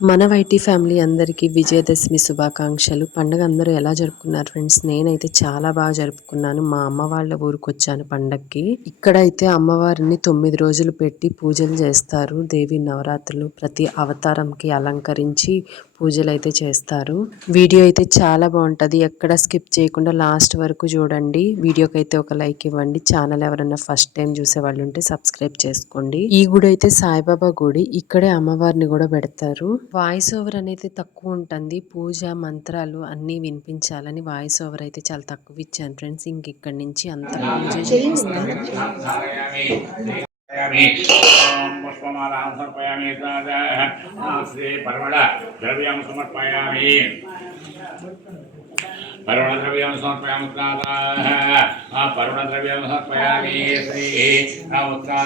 మన YT family అందరికీ విజయదశమి శుభాకాంక్షలు. పండగ అందరూ ఎలా జరుపుకున్నారు ఫ్రెండ్స్? నేనైతే చాలా బాగా జరుపుకున్నాను. మా అమ్మ వాళ్ళ ఊరికొచ్చాను పండక్కి. ఇక్కడైతే అమ్మవారిని 9 రోజులు పెట్టి పూజలు చేస్తారు. దేవి నవరాత్రులు ప్రతి అవతారంకి అలంకరించి పూజలైతే చేస్తారు. వీడియో అయితే చాలా బాగుంటది. ఎక్కడ స్కిప్ చేయకుండా లాస్ట్ వరకు చూడండి. వీడియోకి అయితే ఒక లైక్ ఇవ్వండి. ఛానల్ ఎవరైనా ఫస్ట్ టైం చూసే వాళ్ళు ఉంటే సబ్స్క్రైబ్ చేసుకోండి. ఈ గుడి అయితే సాయిబాబా గుడి. ఇక్కడే అమ్మవారిని కూడా పెడతారు. వాయిస్ ఓవర్ అనేది తక్కువ ఉంటుంది. పూజ మంత్రాలు అన్నీ వినిపించాలని వాయిస్ ఓవర్ అయితే చాలా తక్కువ ఇచ్చాను ఫ్రెండ్స్. ఇంక ఇక్కడి నుంచి అంత పూజ చేయిస్తారు. पुष्पमालां समर्पयामि श्री परमलद्रव्यं समर्पयामि परमलद्रव्यं समर्पयामि परमलद्रव्यं समर्पयामि श्री उत्साह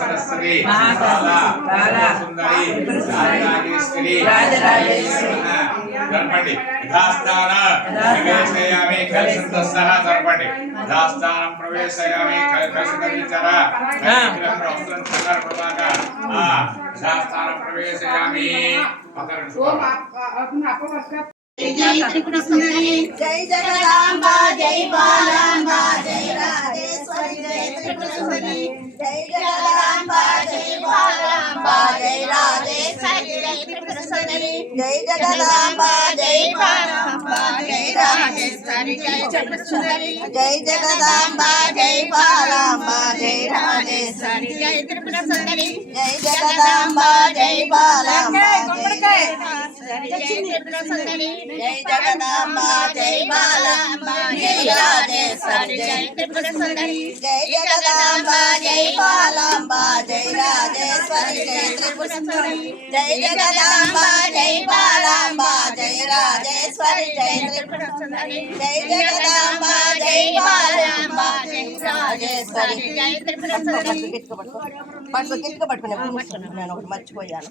सरस्वती बाला सुंदरी राजराजेश्वरी धर्मणि यथास्थान प्रवेशयामि कलशतः धर्मणि यथास्थानं प्रवेशयामि कलशतविचारा वस्त्रं सुंदर प्रभागा यथास्थानं प्रवेशयामि जय त्रिपुर सुंदरी जय जगदांबा जय बालांबा जय राजेश्वरी जय त्रिपुर सुंदरी जय जगदांबा जय बालांबा जय राजेश्वरी जय त्रिपुर सुंदरी जय जगदांबा जय बालांबा जय राजेश्वरी जय त्रिपुर सुंदरी जय जगदांबा जय बालांबा जय राजेश्वरी जय त्रिपुर सुंदरी जय जगदांबा जय बालांबा जय त्रिपुर सुंदरी जय जगदांबा जय बालांबा जय राजेश्वरी जय त्रिपुर सुंदरी जय जगदांबा जय बालांबा जय राजेश्वरी जय त्रिपुर सुंदरी जय जगदांबा जय बालांबा जय राजेश्वरी जय त्रिपुर सुंदरी जय जगदांबा जय बालांबा जय राजेश्वरी जय त्रिपुर सुंदरी మర్చిపోయాను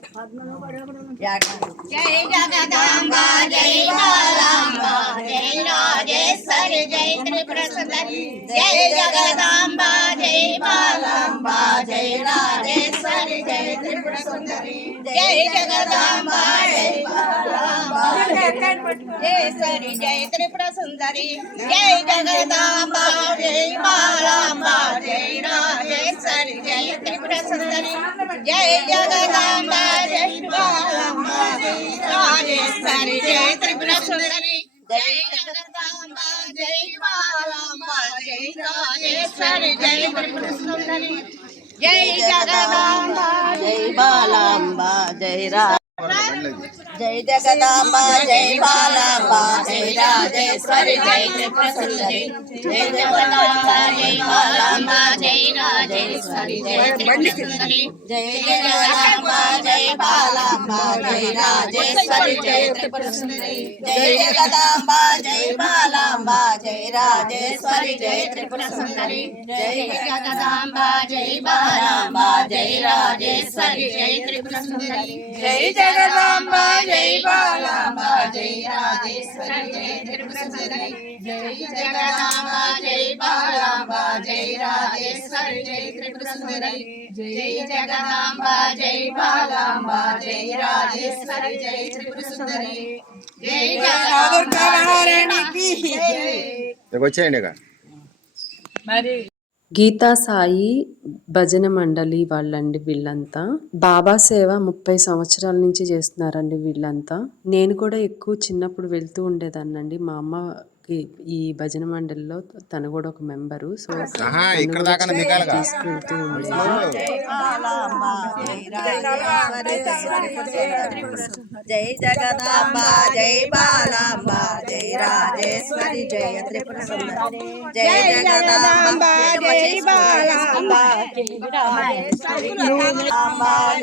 जय जगदांबा जय बालांबा जय राजेश्वरी जय त्रिपुर सुंदरी जय जगदांबा जय बालांबा जय राजेश्वरी जय त्रिपुर सुंदरी जय जगदांबा जय बालांबा राजेश्वरी जय त्रिपुर सुंदरी जय जगदांबा जय बालांबा जय राजेश्वरी जय त्रिपुर सुंदरी जय जगदांबा जय बालांबा जय राजेश्वरी जय त्रिपुर सुंदरी जय जगदांबा जय बालांबा जय राजेश्वरी जय त्रिपुर सुंदरी जय जगदांबा जय बालांबा जय जय जगदांबा जय बालांबा जय राजेश्वरी जय त्रिपुर सुंदरी जय जगदांबा जय बालांबा जय राजेश्वरी जय त्रिपुर सुंदरी जय जगदांबा जय बालांबा जय राजेश्वरी जय त्रिपुर सुंदरी जय जगदांबा जय बालांबा जय राजेश्वरी जय त्रिपुर सुंदरी जय जगदांबा जय बालांबा जय राजेश्वरी जय त्रिपुर सुंदरी जय जगदांबा जय बालांबा जय राजेश्वरी जय त्रिपुर सुंदरी जय जगदांबा जय बालांबा जय राजेश्वरी రాజేశ్వరి జయ త్రిపుర సుందరి జై జగదాంబ జై బాలాంబ జై రాజేశ్వరి జై త్రిపుర సుందరి జై జగదాంబ వచ్చేయండి మరి గీతా సాయి భజన మండలి వాళ్ళండి వీళ్ళంతా. బాబా సేవ 30 సంవత్సరాల నుంచి చేస్తున్నారండి వీళ్ళంతా. నేను కూడా ఎక్కువ చిన్నప్పుడు వెళ్తూ ఉండేదాన్నండి. మా అమ్మకి ఈ భజన మండలిలో తను కూడా ఒక మెంబరు. సో ఇక్కడ దాకా దిగాలిగా తీసుకెళ్తూ ఉండేది. జై జగదాంబ జై బాలాంబ జై రాజేశ్వరి జయ త్రిపుర సుందరి జై జగదాంబ జై బాలాంబ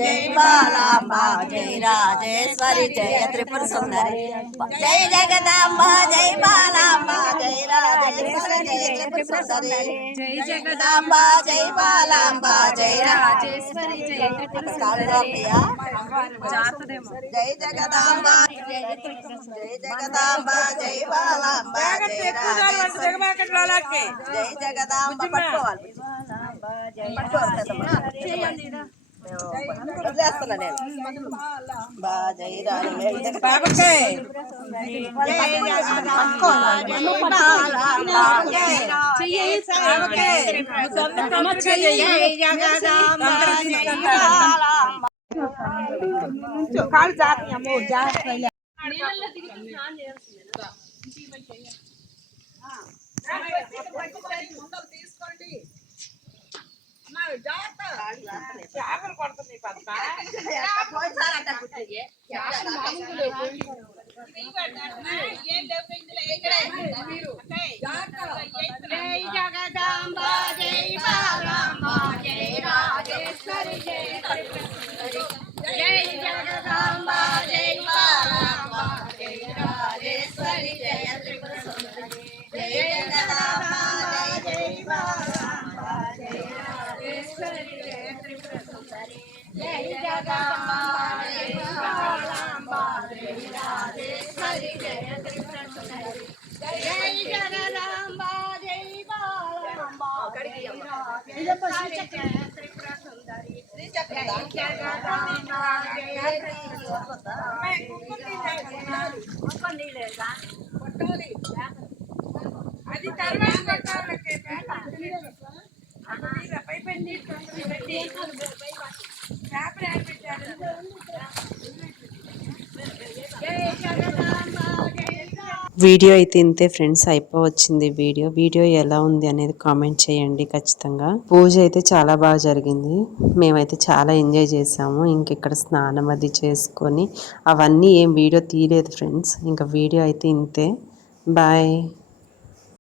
జై బాలాంబ జై రాజేశ్వరి జయ త్రిపుర సుందరి జై జగదాంబ జై బాలాంబ జై రాజేశ్వరి జయ త్రిపుర సుందరి జై జగదాంబ జై బాలాంబ జై రాజేశ్వరి జయ త్రిపుర సుందరి జై జగదాంబ జై జగదాంబ జై బాలాంబ జై రాజేశ్వరి జై జగదాంబ పట్టుకోవాలి వదిలేస్తున్నా నేను జై కాలు జాతి అమ్మో జాగ్రత్త చేపలు పడుతుంది జై జగదాంబ జై బాలాంబ జై రాజేశ్వరి జై జై జగదాంబ జై బాలాంబ జై రాజేశ్వరి జయ త్రిపుర సుందరి జై జగదాంబ జై బాలాంబ జై రాజేశ్వరి జయ త్రిపుర సుందరి జై జగదాంబ జై బాలాంబ జై రాజేశ్వరి జయ త్రిపుర సుందరి జై జగదాంబ జై బాలాంబ జై రాజేశ్వరి జయ త్రిపుర సుందరి జై జగదాంబ జై అది తర్వాత వీడియో అయితే ఇంతే ఫ్రెండ్స్, అయిపోవచ్చింది వీడియో ఎలా ఉంది అనేది కామెంట్ చేయండి ఖచ్చితంగా. పూజ అయితే చాలా బాగా జరిగింది, మేమైతే చాలా ఎంజాయ్ చేసాము. ఇంకెక్కడ స్నానం అది చేసుకొని అవన్నీ ఏం వీడియో తీయలేదు ఫ్రెండ్స్. ఇంకా వీడియో అయితే ఇంతే, బాయ్.